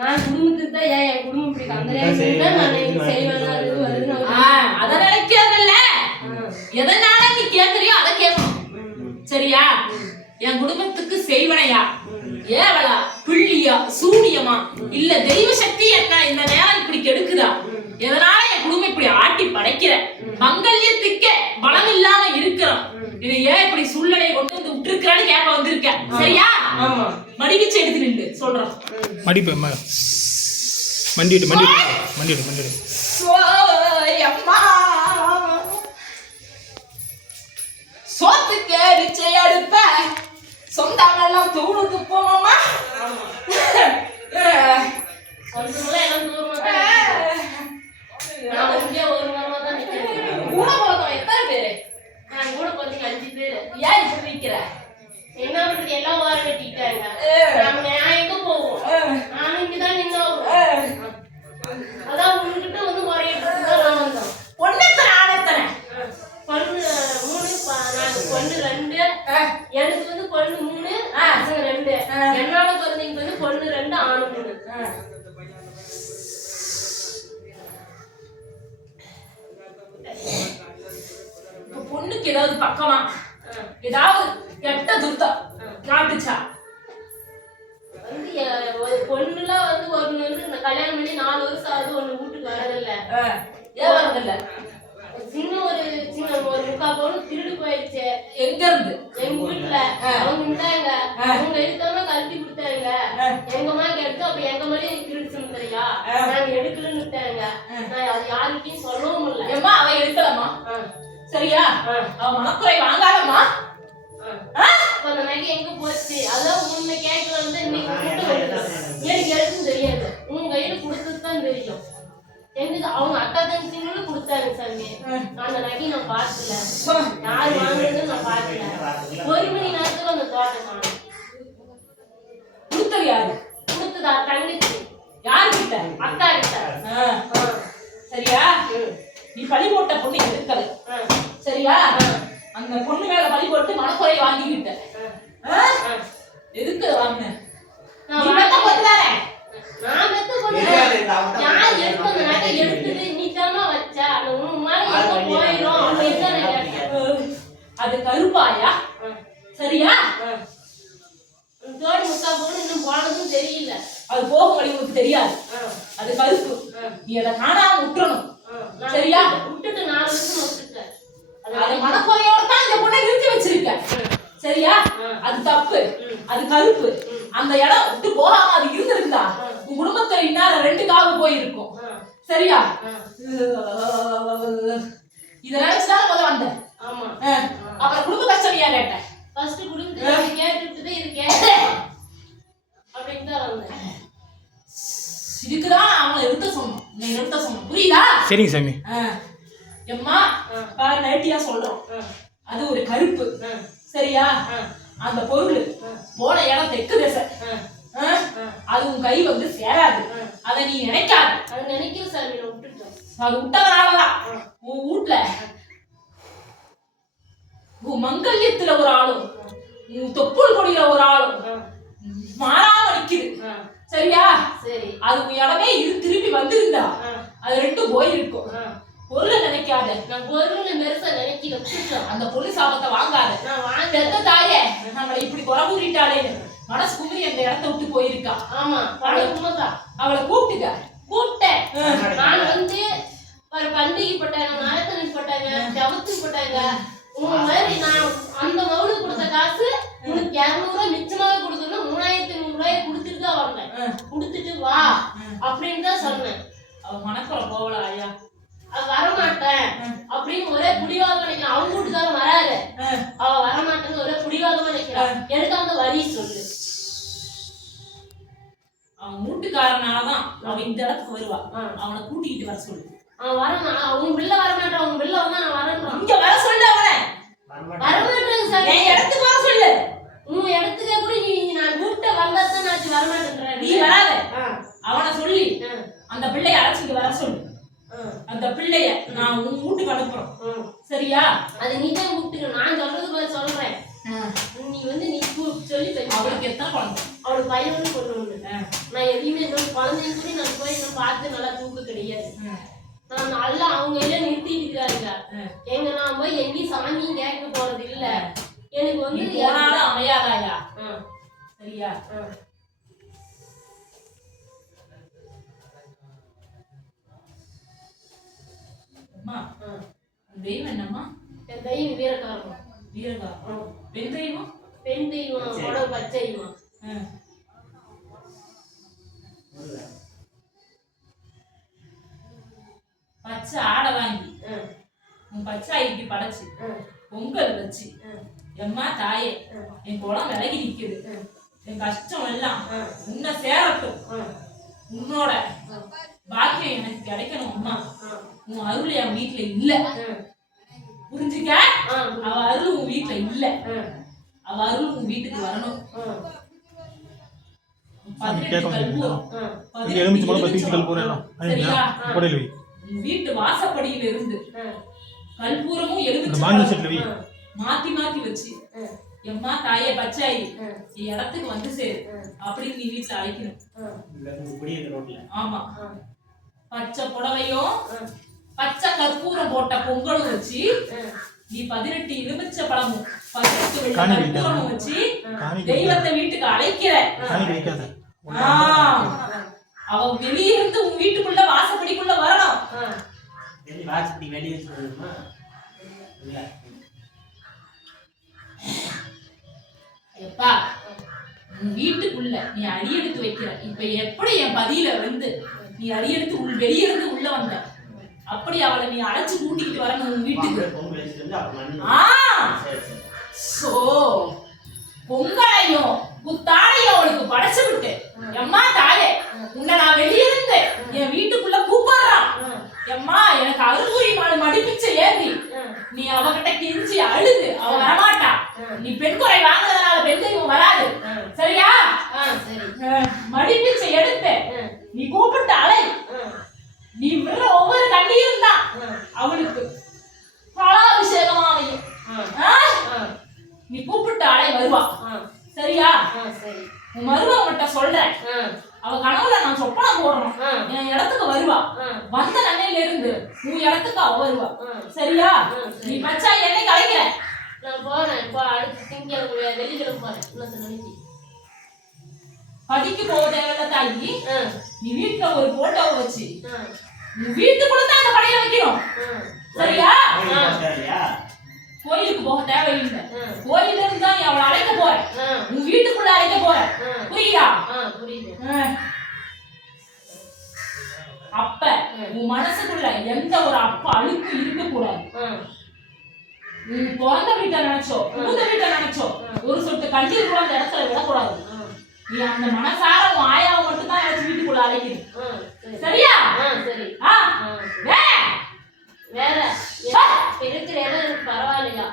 நான் குடும்பத்துக்கு தான் என் குடும்பம் இப்படி கந்தரையா நான் செய்வேன். அத நினைக்கிறதில்ல, எதனால நீ கேக்குறியோ அதை கேட்கணும். சரியா? என் குடும்பத்துக்கு செய்வனையா, ஏவலா, புள்ளியா, சூனியமா, இல்ல தெய்வ சக்தி என்ன இந்த நேரம் இப்படி கெடுக்குதா? எதனால என் குடும்பம் இப்படி ஆட்டி படைக்கிற? மங்கல்யத்துக்கே பலம் இல்லாம இருக்கிறோம். இது ஏன் இப்படி சூழ்நிலையை கொண்டு வந்து விட்டுருக்கான்னு கேட்க வந்திருக்க. சரியா? மடிக்கிச்சு எடுத்து நின்று சொல்றோம். மடிப்பு மண்டிட்டு மண்டிட்டு மண்டிட்டு மண்டிட்டு சோத்துக்கு நிச்சய அடுப்ப சொந்தமெல்லாம் தூணுக்கு போவோமா? கொஞ்சமெல்லாம் எல்லாம் தூரமா நான் இங்கே ஒரு மரமா தான் நிக்கிறேன். கூட போறோம் எத்தனை பேரு? நான் கூட கொஞ்சம் 5 பேரு. ஏன் இப்படி நிக்கிற? என்ன பண்றது, எல்லாம் ஓரம் கட்டிட்டாங்க. நான் எங்க போவோம்? நானும் இங்கதான் நின்னோம். அதான் உங்ககிட்ட வந்து முறையிட்டு நான் வந்தோம். பொண்ணெத்தனை ஆனத்தனை? பொண்ணு 3, நான் பொண்ணு 2, எனக்கு வந்து பொண்ணு 3, 2. என்னால குழந்தைங்க வந்து பொண்ணு 2, ஆணு 3. பொண்ணுக்கு ஏதாவது பக்கமா ஏதாவது கெட்ட துர்த்தம் காட்டுச்சா? வந்து பொண்ணுலாம் வந்து ஒண்ணு வந்து கல்யாணம் பண்ணி 4 வருஷம் ஆகுது, ஒண்ணு வீட்டுக்கு வரதில்ல. ஏன் வரதில்ல? சின்ன ஒரு 3/4 பவுன் திருடு போயிடுச்சு. எங்க இருந்து? எங்க வீட்டுல அவங்க இருந்தாங்க, அவங்க எடுத்தாம கழட்டி கொடுத்தாங்க. எங்கம்மா எடுத்து அப்ப எங்க மாதிரி திருடுச்சுன்னு தெரியா, நாங்க எடுக்கலன்னு விட்டாங்க. நான் அது யாருக்கும் சொல்லவும் இல்லை. ஏம்மா அவ எடுக்கலாமா? சரியா? அவ மனக்குறை வாங்காதம்மா. அந்த நகை எங்க போச்சு? அதான் உன்னை கேட்கலாம் தான் இன்னைக்கு கூட்டு வருது. எனக்கு எடுக்கும் தெரியாது, உங்க கையில கொடுத்ததுதான் தெரியும். எனக்கு அவங்க அக்கா தங்கச்சிங்களும் கொடுத்தாங்க சாமி. அந்த நகை நான் பார்த்தல, யாரு வாங்குறதுன்னு நான் பார்த்தல. 1 மணி நேரத்துல அந்த தோட்டம் காணும். கொடுத்தது யாரு? கொடுத்ததா தங்கச்சி. யாரு கிட்ட? அக்கா கிட்ட. சரியா? நீ பழி போட்ட பொண்ணு எடுக்கல. சரியா? அந்த பொண்ணு மேல பழி போட்டு மனக்குறை வாங்கிக்கிட்ட. எதுக்கு வாங்கின? நான் மெத்த பொண்ணு யார் எடுத்து நகை எடுத்தது நீ தானே வச்சா, அந்த மாதிரி எங்க போயிடும் அப்படின்னு தான் நான் கேட்டேன். அது கருப்பாயா? சரியா? தோடி 3/4 பவுன் இன்னும் போனதும் தெரியல. அது போகும் வழி உனக்கு தெரியாது. அது கருப்பு. நீ அதை காணாம விட்டுறணும். சரியா? விட்டுட்டு 4 வருஷம் விட்டுட்டேன். அது மனக்குறையோட தான் இந்த பொண்ணை நிறுத்தி வச்சிருக்க. சரியா? அது தப்பு. அது கருப்பு. அந்த இடம் விட்டு போகாம அது இருந்திருந்தா உன் குடும்பத்துல இன்னார 2 காவு போயிருக்கும். சரியா? இத நினைச்சுதான் முதல்ல வந்தேன். ஆமா. அப்புறம் குடும்ப கஷ்டம் ஏன் கேட்டேன்? ஃபர்ஸ்ட் குடும்பத்தை கேட்டுட்டு இது கேட்டேன் அப்படின்னு தான் வந்தேன். இதுக்குதான் அவங்களை நிறுத்த சொன்னோம். நீ நிறுத்த சொன்னோம். புரியுதா? சரிங்க சாமி. எம்மா பாரு, நேட்டியா சொல்றோம். அது ஒரு கருப்பு. சரியா? அந்த பொருள் போன இடம் தெற்கு திசை. அது உன் கை வந்து சேராது. அதை நீ நினைக்காது. அது நினைக்கிற சாமி, நான் விட்டுட்டேன். அது விட்டதுனாலதான் உன் வீட்டுல உன் மங்கல்யத்துல ஒரு ஆளும் உன் தொப்புள் கொடியில ஒரு ஆளும் மாறாம நிக்குது. சரியா? சரி. அது உன் இடமே திருப்பி வந்திருந்தா அது 2 போயிருக்கும். பொருளை நினைக்காத. நான் பொருளை பெருசா நினைக்கிறேன். அந்த பொருள் சாபத்தை வாங்காத. நான் வாங்க பெத்த தாயே நம்மளை இப்படி குறை கூறிட்டாலே மனசு குமரி அந்த இடத்த விட்டு போயிருக்கா. ஆமா, உண்மைதான். அவளை கூப்பிட்டேன். நான் வந்து ஒரு பண்டிகை போட்டாங்க, மரத்தனி போட்டாங்க, ஜவத்து போட்டாங்க. உங்க மாதிரி நான் அந்த மவுளு கொடுத்த காசு உனக்கு 200 மிச்சமாக கொடுக்கணும். 3500 ரூபாய் கொடுத்துட்டு தான் வந்தேன். கொடுத்துட்டு வா அப்படின்னு தான் சொன்னேன். அவ மனக்குறை போகல ஐயா. அவ வரமாட்டேன் அப்படின்னு ஒரே புடிவாதம் நினைக்கிறேன். அவங்க வீட்டுக்காரன் வராது, அவ வரமாட்டேன்னு ஒரே புடிவாதமா நினைக்கிறான். எனக்கு அந்த வழி சொல்லு. அவன் வீட்டுக்காரனாலதான் அவன் இந்த இடத்துக்கு வருவா. அவனை கூட்டிக்கிட்டு வர சொல்லு. அவன் வரணும். அவங்க பிள்ளை வரமாட்டான். அவங்க பிள்ளை வந்தா நான் வரணும். இங்க வர சொல்லு. அவனை வரமாட்டாங்க சார். என் இடத்துக்கு வர சொல்லு. உன் இடத்துக்கே கூட நீ நான் கூப்பிட்ட வந்தாதான் நான் வரமாட்டேன்றேன். நீ வராத. அவனை சொல்லி அந்த பிள்ளைய அழைச்சிட்டு வர சொல்லு. அந்த பிள்ளைய நான் உன் வீட்டுக்கு அனுப்புறோம். சரியா? அது நீ தான் கூப்பிட்டு. நான் சொல்றது மாதிரி சொல்றேன். நீ வந்து நீ சொல்லி அவளுக்கு எத்தனை குழந்தை? அவளுக்கு பையன் பொண்ணு ஒண்ணு. நான் எதையுமே குழந்தைங்க கூட நான் போய் நான் பார்த்து நல்லா தூக்க கிடையாது. நான் நல்லா அவங்க எல்லாம் நிறுத்திக்கிறாங்க. எங்க நான் போய் எங்கேயும் சாமியும் கேட்க போறது இல்ல. எனக்கு வந்து போனாலும் அமையாதாயா? சரியா? அம்மா தெய்வம் என்னம்மா? என் தெய்வம் வீரகாரம். வீரகாரம். பெண் தெய்வம்? பெண் தெய்வம் உடம்பு பச்சைமா. பச்சை ஆடை வாங்கி உன் பச்சை இப்படி படைச்சு பொங்கல் வச்சு எம்மா தாயே என் குளம் விலகி நிக்குது, என் கஷ்டம் எல்லாம் உன்னை சேரட்டும், உன்னோட பாக்கியம் எனக்கு கிடைக்கணும் அம்மா. உன் அருள் என் வீட்டுல இல்ல, புரிஞ்சுக்க? அவ அருள் உன் வீட்டுல இல்ல, அவ அருள் உன் வீட்டுக்கு வரணும். 18 கற்பூரம், 18 கற்பூரம், சரியா? வீட்டு வாசப்படியில இருந்து கற்பூரமும் எலுமிச்சை மாத்தி மாத்தி வச்சு எம்மா தாயே பச்சாயி என் இடத்துக்கு வந்து சேரு அப்படின்னு நீ வீட்டுல அழைக்கணும். ஆமா, பச்சை புடவையும் பச்சை கற்பூரம் போட்ட பொங்கலும் வச்சு நீ 18 எலுமிச்சை பழமும் 18 கற்பூரமும் வச்சு தெய்வத்தை வீட்டுக்கு அழைக்கிற. அவ வெளியே இருந்து உன் வீட்டுக்குள்ள வாசப்படிக்குள்ள வரணும். வாசப்படி வெளியே சொல்லணுமா? இல்ல எப்பா உன் வீட்டுக்குள்ள நீ அடி எடுத்து வைக்கிற. இப்ப எப்படி என் பதியில வந்து நீ அடி எடுத்து வெளியே இருந்து உள்ள வந்த, அப்படி அவளை நீ அழைச்சு கூட்டிக்கிட்டு வரணும் உன் வீட்டுக்கு. சோ பொங்கலையும் புத்தாடையும் அவளுக்கு படைச்சு விட்டு எம்மா தாயே உன்னை நான் வெளியிருந்து என் வீட்டுக்குள்ள கூப்பிடுறான். எம்மா எனக்கு அருள்புரி மடிப்பிச்சை ஏந்தி நீ அவகிட்ட கெஞ்சி அழுது அவ வரமாட்டா. நீ பெண் குறை வாங்குறதுனால பெண் தெய்வம் வராது, சரியா? மடிப்பிச்சை எடுத்து நீ கூப்பிட்டு அலை. நீ விடுற ஒவ்வொரு கண்ணீரும் தான் அவளுக்கு பலாபிஷேகமா அமையும். நீ கூப்பிட்டு அலை வருவா, சரியா? உன் மருமகிட்ட சொல்றேன், அவ கனவுல நான் சொப்பனம் போடுறோம், என் இடத்துக்கு வருவா. வந்த நன்மையில இருந்து உன் இடத்துக்கு அவ வருவா, சரியா? நீ பச்சா என்னை கலைக்கிற. நான் போறேன், இப்போ அடுத்து திங்கிழமை வெள்ளிக்கிழமை போறேன். இன்னொரு நாளைக்கு படிக்க போக தேவையில்ல தாயி. நீ வீட்டுல ஒரு போட்டோவை வச்சு நீ வீட்டுக்குள்ள தான் அந்த படையை வைக்கணும், சரியா? கோயிலுக்கு போக தேவையில்லை. கோயில இருந்து தான் அவளை அழைக்க போறேன், உன் வீட்டுக்குள்ள அழைக்க போறேன், புரியுதா? புரியுது. அப்ப உன் மனசுக்குள்ள எந்த ஒரு அப்ப அழுக்கு இருக்க கூடாது. உன் பிறந்த வீட்டை நினைச்சோ புகுந்த வீட்டை நினைச்சோ ஒரு சொட்டு கண்ணீர் கூட அந்த இடத்துல விடக்கூடாது. நீ அந்த மனசார உன் ஆயாவை மட்டும் தான் நினைச்சு வீட்டுக்குள்ள அழைக்கணும், சரியா? வேற இருக்கிற இடம் எனக்கு பரவாயில்லையா?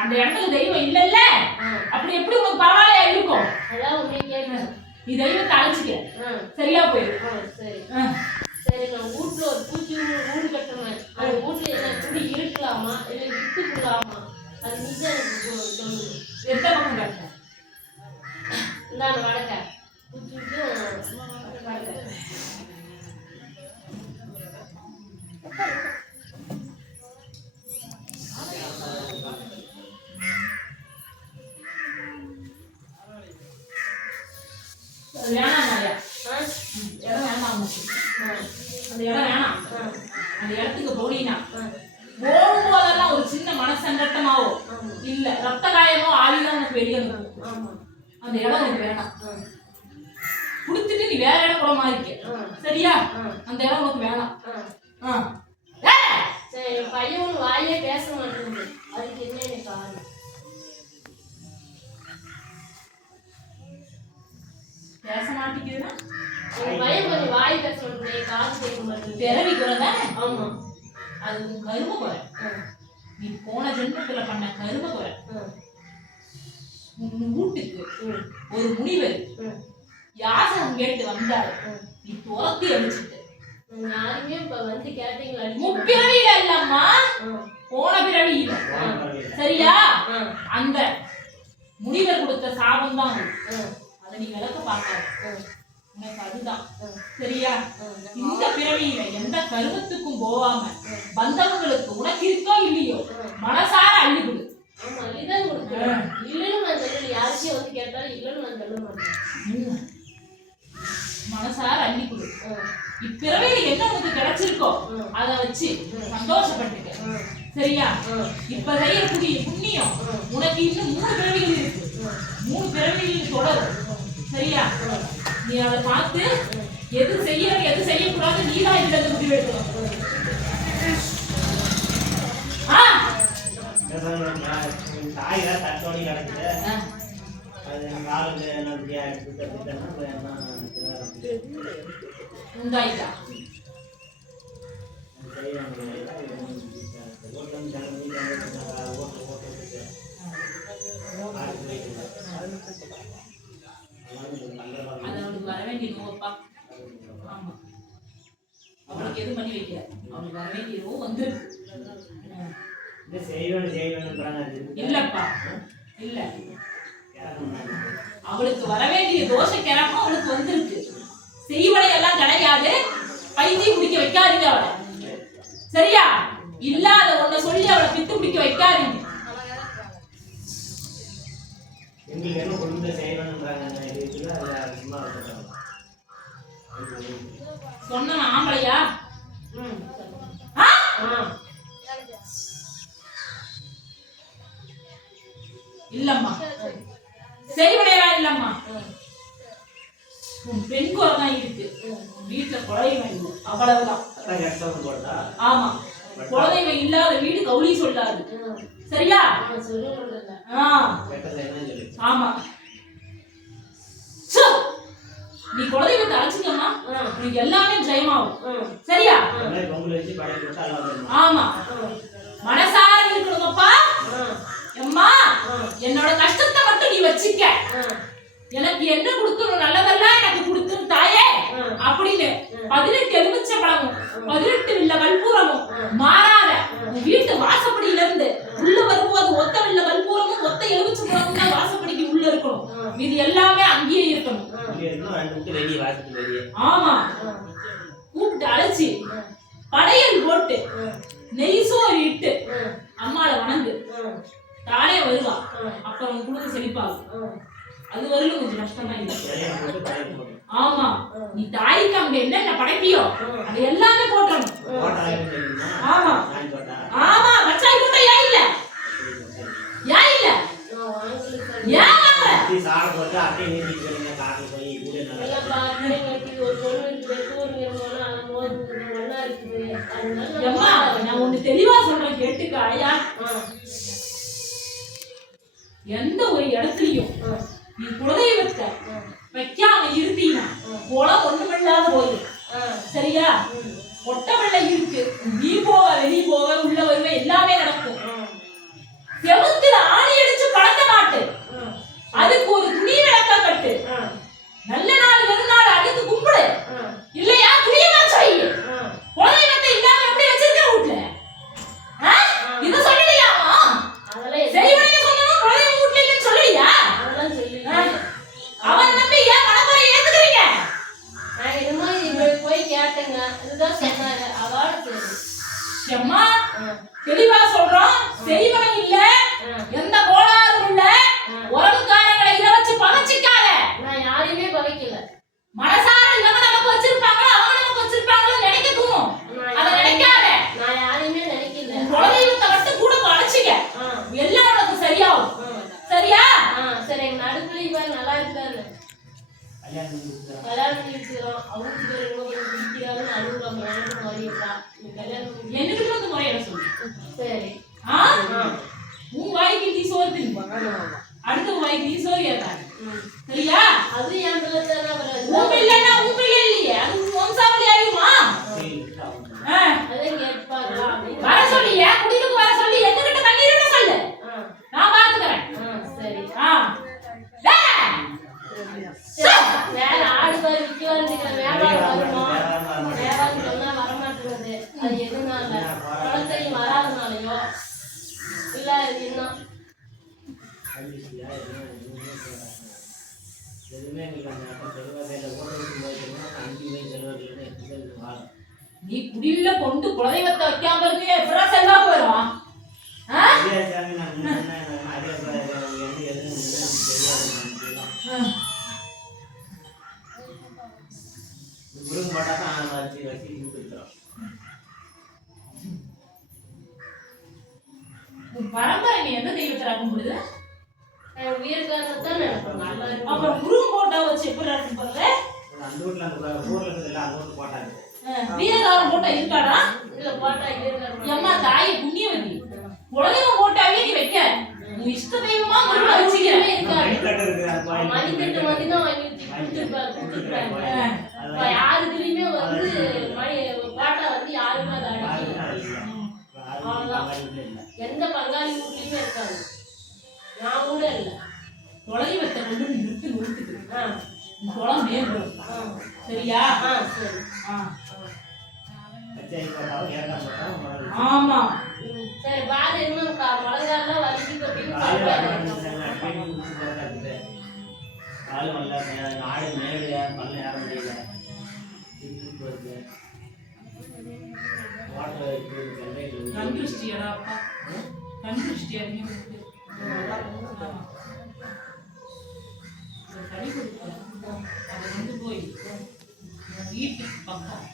அந்த இடத்துல தெய்வம் இல்லல்ல, அப்படி எப்படி உனக்கு பரவாயில்லையா இருக்கும்? அதான் உன்னை கேட்க. நீ தெய்வத்தை அழைச்சிக்க, சரியா போயிடும். சரி சரி. நான் வீட்டுல ஒரு பூச்சி வீடு கட்டணும். அந்த வீட்டுல என்ன குடி இருக்கலாமா இல்லை விட்டுக்கலாமா? அது நீதான் எனக்கு சொல்லணும். எந்த பக்கம் கட்ட? இந்தாண்ட வடக்க பூச்சிக்கு வடக்க. அந்த இடம் வேணாம். அந்த இடத்துக்கு போனீங்கன்னா போகும்போதெல்லாம் ஒரு சின்ன மனசங்கட்டமாவோ இல்ல ரத்த காயமோ ஆவிதான் உனக்கு வெளியணும். அந்த இடம் உனக்கு வேணாம். குடுத்துட்டு நீ வேற இடம் கூட மாறிக்க, சரியா? அந்த இடம் உனக்கு வேணாம். சரி, பையன் வாயே பேச மாட்டேங்குது, அதுக்கு என்ன எனக்கு காரணம்? பேச மாட்டேங்குதுன்னா பையன் கொஞ்சம் வாய் பேச மாட்டேங்குது, காசு கேட்க மாட்டேங்குது. பிறவி குறைதான். ஆமா, அது உன் கரும குறை. நீ போன ஜென்மத்துல பண்ண கரும குறை. உன் வீட்டுக்கு ஒரு முனிவர் யாசகம் கேட்டு வந்தாரு, நீ துரத்தி அடிச்சுட்டு. யாருமே இப்ப வந்து கேட்டீங்களா? முப்பிறவியில இல்லம்மா, போன பிறவியில, சரியா? அந்த முனிவர் கொடுத்த சாபம் தான் அதை நீ விளக்க பார்க்காத. உனக்கு அதுதான் சரியா? இந்த பிறவியில எந்த கருமத்துக்கும் போகாம வந்தவங்களுக்கு உனக்கு இருக்கோ இல்லையோ மனசார அள்ளி கொடு. ஆமா, அள்ளிதான் கொடுக்குறேன். இல்லைன்னு நான் சொல்லல. யாருக்கே வந்து கேட்டாலும் இல்லைன்னு நான் சொல்ல மாட்டேன். மனசார அள்ளி கொடு. இப்பிறவியில என்ன உனக்கு கிடைச்சிருக்கோ அதை வச்சு சந்தோஷப்பட்டுக்க. சரியா? இப்ப செய்யக்கூடிய புண்ணியம் உனக்கு இன்னும் 3 பிறவிகள் இருக்கு. 3 பிறவிகள் தொடரும். சரியா? நீ அதை பார்த்து எது செய்யணும் எது செய்யக்கூடாது நீதான் இதுல முடிவு எடுக்கணும். தாய் தான் தட்டோடி கிடக்குது. அது எனக்கு ஆளுங்க என்ன இப்படியா எடுத்துட்டா உண்டாயிட்டா அது அவனுக்கு வர வேண்டிய நோப்பா. ஆமா, அவனுக்கு எதுவும் பண்ணி வைக்கல. அவனுக்கு வர வேண்டிய நோவு வந்துருக்கு. இல்லப்பா, இல்ல, அவளுக்கு வர வேண்டிய தோஷ கிரமம் அவளுக்கு வந்திருக்கு. செய்வனை எல்லாம் கிடையாது. பைத்தியம் குடிக்க வைக்காதீங்க அவளை. சரியா? இல்லாத ஒன்ன சொல்லி அவளை பித்து குடிக்க வைக்காதீங்க. சொன்ன ஆம்பளையா? இல்லம்மா, செய்வனையா இல்லம்மா. உன் பெண் குறைதான் இருக்கு. வீட்டுல குழந்தைவன் இல்லை, அவ்வளவுதான். ஆமா, குழந்தைவன் இல்லாத வீடு கௌரி சொல்லாது. சரியா? ஆமா, நீ குலதெய்வத்தை அழைச்சிக்கம்மா, உனக்கு எல்லாமே ஜெயமாகும். சரியா? ஆமா, மனசார இருக்கணுமப்பா. அம்மா, என்னோட கஷ்டத்தை மட்டும் நீ வச்சுக்க. எனக்கு என்ன கொடுக்கணும், நல்லதெல்லாம் எனக்கு கொடுத்துரு தாயே அப்படின்னு 18 எலுமிச்சை பழமும் 18 வில்ல கற்பூரமும் மாறாத வீட்டு வாசப்படியில இருந்து உள்ள வரும்போது ஒத்த வில்ல கற்பூரமும் ஒத்த எலுமிச்சை பழமும் தான் வாசப்படிக்கு உள்ள இருக்கணும். இது எல்லாமே அங்கேயே இருக்கணும். ஆமா, கூப்பிட்டு அழைச்சி படையல் போட்டு நெய் சோறு இட்டு அம்மாளை வணங்கு. தானே வருவா. அப்புறம் குடும்ப செழிப்பாகும். அது வரலும் கொஞ்சம் கஷ்டமா இருக்கு. ஆமா, நீ தாய்க்கு அங்க என்னென்ன படைப்பியோ அது எல்லாமே போட்டணும். ஆமா ஆமா, மச்சாய் போட்ட ஏன் இல்ல? ஏன் இல்ல? ஏன் வாங்க? நான் ஒண்ணு தெளிவா சொல்றேன், கேட்டுக்க ஐயா. எந்த ஒரு இடத்துலயும் நீ குலதெய்வத்தை வைக்காம இருந்தீங்கன்னா குலம் ஒண்ணுமில்லாத போயிடும். சரியா? ஒட்ட வெள்ளை இருக்கு, நீ போவ வெளியே போவ உள்ள வருவ எல்லாமே நடக்கும். செவுத்துல ஆணி அடிச்சு பழக்க மாட்டு. அதுக்கு ஒரு துணி விளக்க கட்டு. நல்ல நாள் வெறும் நாள் அடுத்து கும்பிடு. இல்லையா துணியமா செய்ய. குலதெய்வத்தை இல்லாம எப்படி வச்சிருக்க வீட்டுல? இத சொல்லலையாமா? செய்வனைக்கு சொன்னோம், குலதெய்வம் வீட்டுல இல்லைன்னு சொல்லலையா? அவன் நம்பி ஏன் மனக்குறை ஏத்துக்கிறீங்க? நான் என்னமோ இப்ப போய் கேட்டேங்க, இதுதான் சொன்னாரு. அதோட சரி அம்மா, தெளிவா சொல்றோம், செய்வனை இல்ல, எந்த கோளாறும் இல்ல. உறவுக்காரங்களை இதை வச்சு பகைச்சிக்காத. நான் யாரையுமே பகைக்கல. மனசார இவங்க நமக்கு வச்சிருப்பாங்களோ அவங்க நமக்கு வச்சிருப்பாங்களோ நினைக்க தூணும். அதை நினைக்காத. நான் யாரையுமே நினைக்கல. குலதெய்வத்தை மட்டும் கூட படைச்சிக்க, எல்லாம் உனக்கு சரியாகும். சரியா? சரி, எங்க நடுப்புல இவன் நல்லா இருக்காரு. கல்யாணம் பண்ணி வச்சுக்கிறோம். அவங்களுக்கு பிடிக்கிறாருன்னு அழுகுறாங்க. எனக்கு முறையிடா கல்யாணம் எனக்கு வந்து முறையிட சொல்லு. சரி. உன் வாய்க்கு நீ சோறு தின்பா, அடுத்த வாய்க்கு நீ சோறு ஏற்றாங்க. சரியா? அது என் பிள்ளை தானே வராது. உன் பிள்ளைன்னா உன் பிள்ளை இல்லையே, அது உன் வம்சாவளி ஆயிருமா? அதை கேட்பாங்களா? வர சொல்லி குடிலுக்கு வர சொல்லி என்கிட்ட கண்ணீர் சொல்லு, நான் பாத்துக்கிறேன். சரி. வேற ஆடு பாரு விற்க வியாபாரம் வருமா? வியாபாரம் சொன்னா வரமாட்டேங்குது. அது எதுனால? குழந்தையும் வராதனாலயோ இல்ல என்ன? எதுவுமே நீ குடியில கொண்டு குலதெய்வத்தை வைக்காம இருந்தே எப்படா செல்வாக்கு வரும்? ஆ? அதே சாமி நான் முன்ன அதே எது தெரியாது. முருகன் போட்டா தான் வச்சு வச்சு கொடுத்துருக்கோம். உன் பரம்பரை நீ எந்த தெய்வத்தை கும்பிடுது? வீரகாரத்தான் நினைப்போம் நல்லா இருக்கும். அப்புறம் முருகன் போட்டா வச்சு எப்படி கும்பிடுற? அந்த வீட்டுல அந்த ஊர்ல இருக்கிறதுல அந்த ஊருக்கு போட்டாங்க. வீரகாரம் போட்டா இருக்காடா? இல்ல போட்டா வீரகாரம் அம்மா தாய் புண்ணியவதி. குலதெய்வம் போட்டாவே நீ வைக்க. உன் இஷ்ட தெய்வமா முருகனை வச்சுக்கிறேன். மணிக்கட்டு இருக்குது அந்த கோயில். மணிக்கட்டு வந்து தான் வாங்கி கொடுத்துருப்பாங்க. யாருக்குமே வந்து பாட்டா வந்து யாருமே அதை அடிக்கல. எந்த பங்காளி வீட்லயுமே இருக்காது. நான் கூட இல்லை. குலதெய்வத்தை கொண்டு நிறுத்துக்கு குளம் மேம்படும். சரியா? சரி. கச்சேரி போட்டாலும் ஏற்காடு போட்டாலும் முதல்ல. ஆமா. சரி பாரு இன்னும் மழைக்காலம் வலிக்கு காலு வரல நாடு மேடு பல்ல ஏற முடியல. கண் திருஷ்டியாடா அப்பா. கண் திருஷ்டி அதிகம் இருக்கு. கறி கொடுப்பேன். அதை கொண்டு போய் வீட்டுக்கு பக்கம்